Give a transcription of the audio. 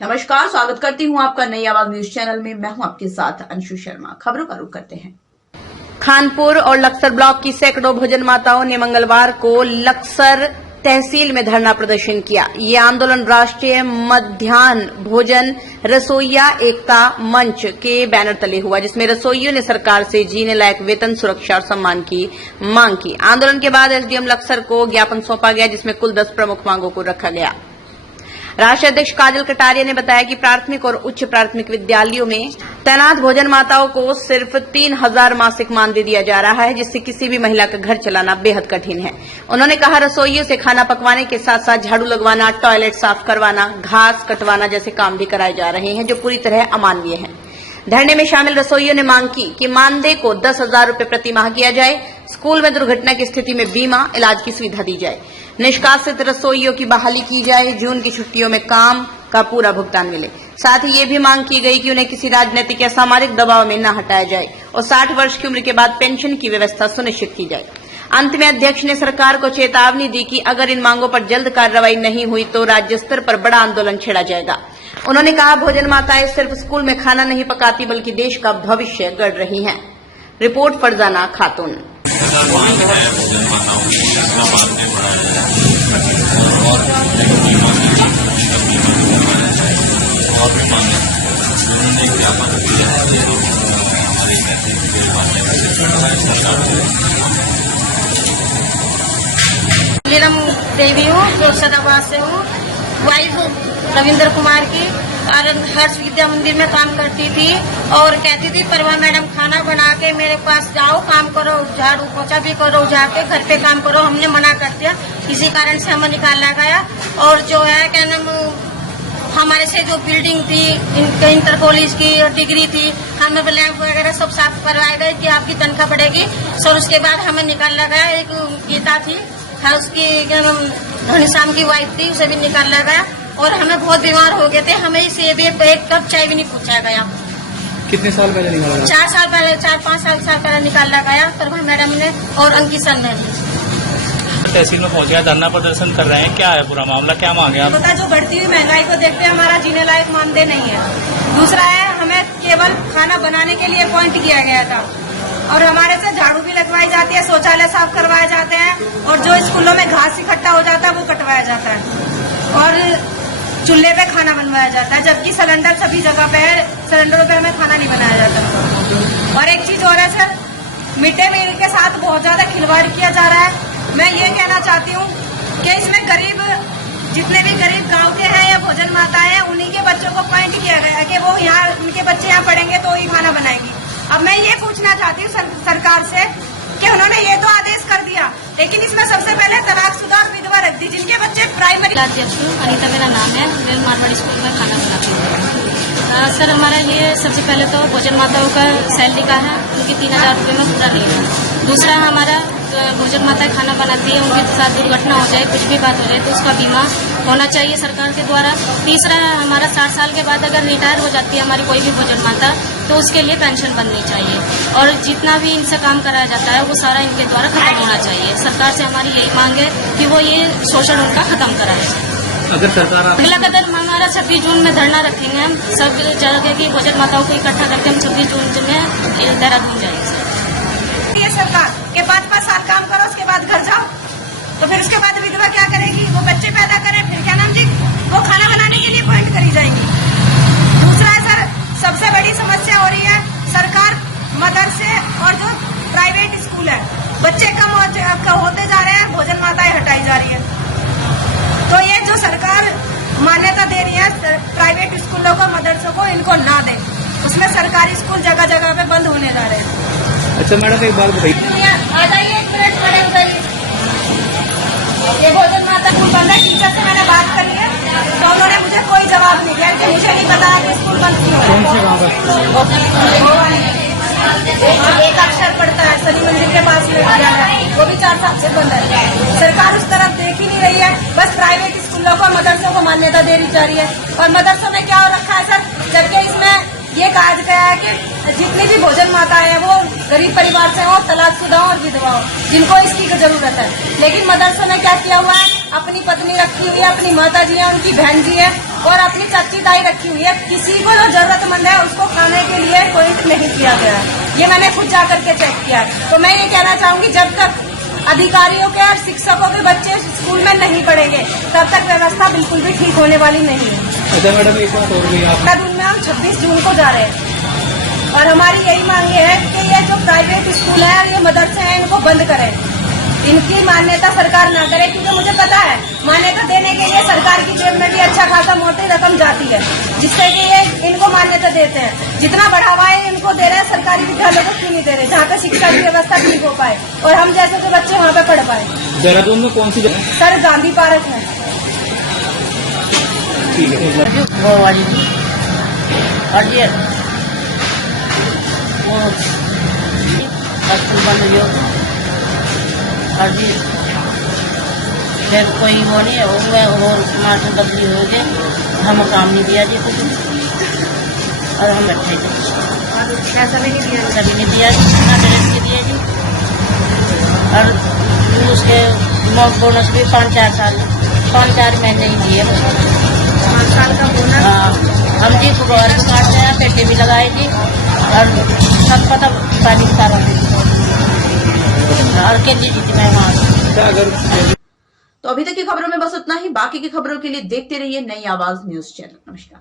नमस्कार, स्वागत करती हूँ आपका नई आवाज न्यूज चैनल में। मैं हूँ आपके साथ अंशु शर्मा। खबरों का रुख करते हैं। खानपुर और लक्सर ब्लॉक की सैकड़ों भोजन माताओं ने मंगलवार को लक्सर तहसील में धरना प्रदर्शन किया। ये आंदोलन राष्ट्रीय मध्याह्न भोजन रसोइया एकता मंच के बैनर तले हुआ, जिसमें रसोइयों ने सरकार से जीने लायक वेतन, सुरक्षा और सम्मान की मांग की। आंदोलन के बाद एसडीएम लक्सर को ज्ञापन सौंपा गया, जिसमें कुल 10 प्रमुख मांगों को रखा गया। राष्ट्रीय अध्यक्ष काजल कटारिया ने बताया कि प्राथमिक और उच्च प्राथमिक विद्यालयों में तैनात भोजन माताओं को सिर्फ 3,000 मासिक मानदेय दिया जा रहा है, जिससे किसी भी महिला का घर चलाना बेहद कठिन है। उन्होंने कहा, रसोइयों से खाना पकवाने के साथ साथ झाड़ू लगवाना, टॉयलेट साफ करवाना, घास कटवाना जैसे काम भी कराए जा रहे हैं, जो पूरी तरह अमानवीय है। धरने में शामिल रसोइयों ने मांग की कि मानदेय को 10,000 रूपये प्रति माह किया जाए। स्कूल में दुर्घटना की स्थिति में बीमा इलाज की सुविधा दी जाए। निष्कासित रसोइयों की बहाली की जाए। जून की छुट्टियों में काम का पूरा भुगतान मिले। साथ ही ये भी मांग की गई कि उन्हें किसी राजनीतिक या सामरिक दबाव में न हटाया जाए और 60 वर्ष की उम्र के बाद पेंशन की व्यवस्था सुनिश्चित की जाए। अंत में अध्यक्ष ने सरकार को चेतावनी दी कि अगर इन मांगों पर जल्द कार्रवाई नहीं हुई तो राज्य स्तर पर बड़ा आंदोलन छेड़ा जाएगा। उन्होंने कहा, भोजन माताएं सिर्फ स्कूल में खाना नहीं पकाती बल्कि देश का भविष्य गढ़ रही हैं। रिपोर्ट फरजाना खातून। नीलम देवी हूँ, सदाबाद से हूँ। वाइफ रविंद्र कुमार की और हर्ष विद्या मंदिर में काम करती थी और कहती थी, परवा मैडम खाना बना के मेरे पास जाओ, काम करो, झाड़ू पोछा भी करो, जाके घर पे काम करो। हमने मना कर दिया, इसी कारण से हमें निकाला गया। और जो है क्या नाम, हमारे से जो बिल्डिंग थी, इंटर कॉलेज की डिग्री थी, हमें लैब वगैरह सब साफ करवाए गए कि आपकी तनख्वाह बढ़ेगी। सर उसके बाद हमें निकाला गया। एक गीता थी, उसकी क्या नाम घनश्याम की वाइफ थी, उसे भी निकाला गया। और हमें बहुत बीमार हो गए थे, हमें इसे एक कप चाय भी नहीं पूछा गया। कितने साल पहले निकाला? 4 साल पहले, 4-5 साल पहले निकाला गया प्रभा मैडम ने और अंकित सर ने। तहसील में पहुंच गया, धरना प्रदर्शन कर रहे हैं। क्या है पूरा मामला, क्या मांगे आप? पता, जो बढ़ती हुई महंगाई को देखते हैं हमारा जीने लायक मानदेय नहीं है। दूसरा है, हमें केवल खाना बनाने के लिए अपॉइंट किया गया था और हमारे से झाड़ू भी लगवाई जाती है, शौचालय साफ करवाए जाते हैं और जो स्कूलों में घास इकट्ठा हो जाता है वो कटवाया जाता है और चूल्हे पे खाना बनवाया जाता है, जबकि सिलेंडर सभी जगह पे है। सिलेंडरों पे हमें खाना नहीं बनाया जाता। और एक चीज और है सर, मिड डे मील के साथ बहुत ज्यादा खिलवाड़ किया जा रहा है। मैं ये कहना चाहती हूँ कि इसमें गरीब, जितने भी गरीब गांव के हैं या भोजन माताएं हैं, उन्हीं के बच्चों को पॉइंट किया गया है कि वो यहाँ, उनके बच्चे यहाँ पढ़ेंगे तो ही खाना बनाएंगी। अब मैं ये पूछना चाहती हूँ सरकार से कि उन्होंने ये तो आदेश कर दिया, लेकिन इसमें सबसे पहले तलाकशुदा और विधवा रख दी, जिनके बच्चे प्राइमरी। अनीता मेरा नाम है, मैं मारवाड़ी स्कूल में खाना बनाती हूँ। सर, हमारा ये सबसे पहले तो भोजन माताओं का सैलरी का है, उनकी 3,000 रुपये में पूरा नहीं है। दूसरा, हमारा भोजन माता खाना बनाती है, उनके साथ दुर्घटना हो जाए, कुछ भी बात हो जाए तो उसका बीमा होना चाहिए सरकार के द्वारा। तीसरा, हमारा 60 साल के बाद अगर रिटायर हो जाती है हमारी कोई भी भोजन माता, तो उसके लिए पेंशन बननी चाहिए और जितना भी इनसे काम कराया जाता है वो सारा इनके द्वारा खत्म होना चाहिए। सरकार से हमारी यही मांग है कि वो ये शोषण उनका खत्म कराए। अगर सरकार अगला कदम हमारा 26 जून में धरना रखेंगे। हम सब जगह की भोजन माताओं को इकट्ठा करके हम 26 जून में देहरादून जाएंगे। ये सरकार के 5-5 साल काम करो, उसके बाद घर जाओ, तो फिर उसके बाद विधवा क्या करेगी? वो बच्चे पैदा करे, फिर क्या नाम जी, वो खाना बनाने के लिए अपॉइंट करी जाएंगी। दूसरा है सर, सबसे बड़ी समस्या हो रही है, सरकार मदरसे और जो प्राइवेट स्कूल है, बच्चे कम होते जा रहे हैं, भोजन माताएं हटाई जा रही है। तो ये जो सरकार मान्यता दे रही है प्राइवेट स्कूलों को, मदरसों को, इनको ना दे, उसमें सरकारी स्कूल जगह जगह पे बंद होने जा रहे हैं। अच्छा मैडम, एक बात बताइए, आ जाइए, एक मिनट खड़े हो जाइए। ये भोजन माता स्कूल बंद है। टीचर से मैंने बात करी है तो उन्होंने मुझे कोई जवाब नहीं दिया कि मुझे नहीं बताया कि स्कूल बंद क्यों है। एक अक्षर पड़ता है, शनि मंदिर के पास में किया है, वो भी 4 साल से बंद है। सरकार उस तरफ देख ही नहीं रही है, बस प्राइवेट स्कूलों को, मदरसों को मान्यता देनी जा रही है। और मदरसों में क्या हो रखा है सर, जबकि इसमें ये कहा गया है कि जितनी भी भोजन माताएं हैं वो गरीब परिवार से हो, तलाकशुदा हो और विधवा हो, जिनको इसकी जरूरत है। लेकिन मदरसों में क्या किया हुआ है, अपनी पत्नी रखी हुई है, अपनी माता जी है, उनकी बहन जी है और अपनी चाची ताई रखी हुई है। किसी को जो जरूरतमंद है उसको खाने के लिए कोई नहीं किया गया है। ये मैंने खुद जाकर के चेक किया है। तो मैं ये कहना चाहूंगी, जब तक अधिकारियों के और शिक्षकों के बच्चे स्कूल में नहीं पढ़ेंगे तब तक व्यवस्था बिल्कुल भी ठीक होने वाली नहीं है। अच्छा मैडम, एक बात और भी आप देहरादून में हम 26 जून को जा रहे हैं और हमारी यही मांग है कि ये जो प्राइवेट स्कूल है और ये मदरसे हैं इनको बंद करें। इनकी मान्यता सरकार ना करे, क्योंकि मुझे पता है मान्यता देने के लिए सरकार की जेब में भी अच्छा खासा मोटी रकम जाती है, जिससे कि ये इनको मान्यता देते हैं। जितना बढ़ावा है इनको दे रहे हैं, सरकारी विद्यालयों को क्यों नहीं दे रहे, जहाँ पे शिक्षा की व्यवस्था ठीक हो पाए और हम जैसे जो बच्चे वहाँ पे पढ़ पाए। देहरादून में कौन सी जगह? सर गांधी पार्क है। ठीक है। वो वाली और ये वो स्कूल बंद हो और जी फिर कोई वो नहीं है, वो मास्टर बदली हो गए, हम काम नहीं दिया जी कुछ और हम बैठे थे। पैसा भी नहीं दिया, सभी ने दिया जी, ना ड्रेस के दिए जी और उसके बोनस भी 5-4 महीने ही दिए। 5 साल का बोनस। हाँ, हम जी फुटबॉल भी काटते हैं, पेटे भी लगाए जी और सब पता पानी सारा और के जी थी मैं वहाँ। अगर तो अभी तक की खबरों में बस उतना ही। बाकी की खबरों के लिए देखते रहिए नई आवाज न्यूज चैनल। नमस्कार।